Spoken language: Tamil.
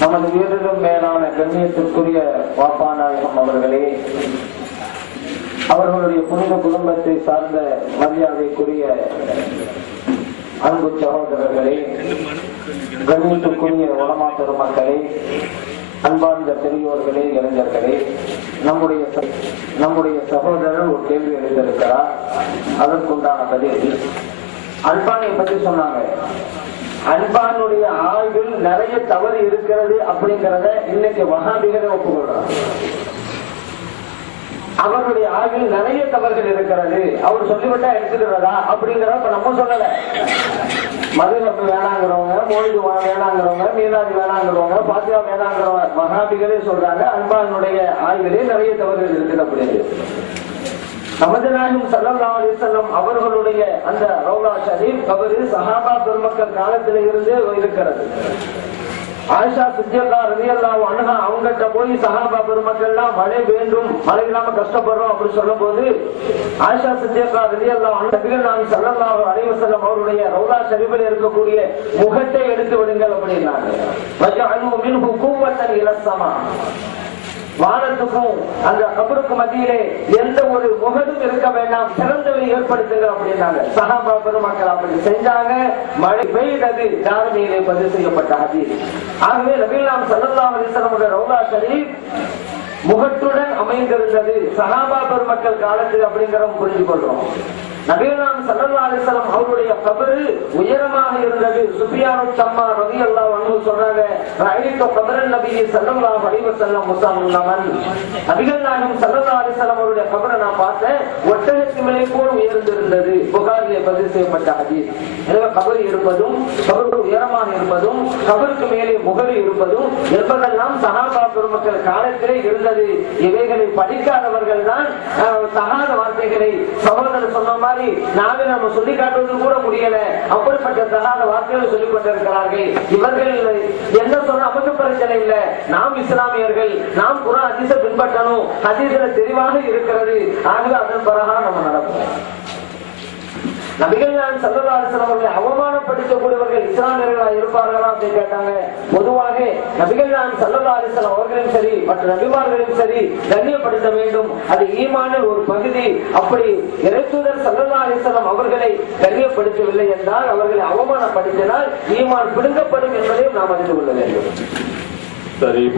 நமது வீரரும் மேலான கண்ணியத்திற்குரிய வாப்பாநாயகம் அவர்களே அவர்களுடைய புனித குடும்பத்தை சார்ந்த மரியாதைக்குரிய அன்பு சகோதரர்களே கண்ணியத்துக்குரிய உலமா பெருமக்களே அன்பார்ந்த பெரியோர்களே இளைஞர்களே நம்முடைய ச- நம்முடைய சகோதரர் ஒரு கேள்வி எழுந்திருக்கிறார். அதற்குண்டான பதில் அன்பானை பற்றி சொன்னாங்க. அன்பானுடைய ஆய்வில் நிறைய தவறு இருக்கிறது அப்படிங்கறத இன்னைக்கு வகாபிகளே ஒப்புக்கொள்றார். அவருடைய ஆய்வில் நிறைய தவறுகள் இருக்கிறது. அவர் சொல்லிவிட்டா எடுத்துக்கிறதா? அப்படிங்கறத இப்ப நம்ம சொல்லல. மதுரப்பு வேணாங்கிறவங்க மோழிது வேணாங்கிறவங்க மீனாதி வேணாங்கிறவங்க பாத்தியா வேணாங்கிறவங்க மகாபிகளே சொல்றாங்க. அன்பானுடைய ஆய்விலே நிறைய தவறுகள் இருக்குது அப்படின்னு நமதநாயகம் நாயகம் சல்லல்லாஹு அவர்களுடைய அந்த ரவுலா ஷரீப் அவரு சஹாபா பெருமக்கள் காலத்தில இருந்தே இருக்கிறது. ஆயிஷா சித்தியல்லா ரலியல்லாஹு அன்ஹா அவங்ககிட்ட போய் சஹாபா பெருமக்கள் எல்லாம் மழை வேண்டும் மழை இல்லாம கஷ்டப்படுறோம் அப்படின்னு சொல்லும் போது ஆயிஷா சித்தியல்லா ரலியல்லாஹு அன்ஹா நபிகள் நாயகம் ஸல்லல்லாஹு அவருடைய ரவுலா ஷரீபில் இருக்கக்கூடிய முகத்தை எடுத்து விடுங்கள் அப்படின்னாங்க. வானத்துக்கும் அந்த கபருக்கும் மத்தியிலே எந்த ஒரு முகடும் இருக்க வேண்டாம் சிறந்தவை ஏற்படுத்துங்க அப்படின்னாங்க. சகாபா பெருமக்கள் அப்படி செஞ்சாங்க. மழை பெய்தது. தாரணியிலே பதிவு செய்யப்பட்ட ஹதீஸ். ஆகவே நபீலாம் சல்லல்லாஹு அலைஹி ரவுலா ஷரீஃப் முகத்துடன் அமைந்திருந்தது. சகாபா பெருமக்கள் காலத்தில் அப்படிங்கிற புரிஞ்சு கொள்றோம் நபீலாம் சல்லல்லாஹு அலைஹி அவருடைய கபரு உயரமாக இருந்தது. சுஃபியானு சம்மா ரவி அல்லா வந்து சொல்றாங்க ரஅய்து கபரன் நபி ஸல்லல்லாஹு அலைஹி வஸல்லம் அவன் நபிகள் நாயகம் ஸல்லல்லாஹு அவருடைய கபரை நான் பார்த்தேன். ஒட்டகத்து மேலே போல் உயர்ந்திருந்தது. புகாரிலே பதிவு செய்யப்பட்ட ஹதீஸ். எனவே கபர் இருப்பதும் கபருக்கு உயரமாக இருப்பதும் கபருக்கு மேலே முகரி இருப்பதும் என்பதெல்லாம் சகாபா பெருமக்கள் காலத்திலே இருந்தது. இவைகளை படிக்காதவர்கள் தான் தகாத வார்த்தைகளை சகோதரர் சொன்ன மாதிரி நாவே நாம சொல்லி காட்டுவது கூட முடியல. அப்படிப்பட்ட தகாத வார்த்தைகளை சொல்லிக் கொண்டிருக்கிறார்கள். இவர்கள் என்ன சொன்ன நமக்கு பிரச்சனை இல்ல. நாம் இஸ்லாமியர்கள். நாம் குரான் அதிச பின்பற்றணும். அதிசல தெளிவாக இருக்கிறது. ஆகவே அதன் பிரகாரம் நம்ம நடப்போம். நபிகள் நான் ஸல்லல்லாஹு அவர்களை அவமான அவர்களை இஸ்லாமியர்களா இருப்பார்களா அப்படின்னு கேட்டாங்க. பொதுவாக நபிகள் நான் ஸல்லல்லாஹு அலைஹி அவர்களையும் சரி மற்ற நபிமார்களையும் சரி கண்ணியப்படுத்த வேண்டும். அது ஈமானில் ஒரு பகுதி. அப்படி இறைத்தூதர் ஸல்லல்லாஹு அவர்களை கண்ணியப்படுத்தவில்லை என்றால் அவர்களை அவமானப்படுத்தினால் ஈமான் பிடுங்கப்படும் என்பதையும் நாம் அறிந்து கொள்ள வேண்டும். சரி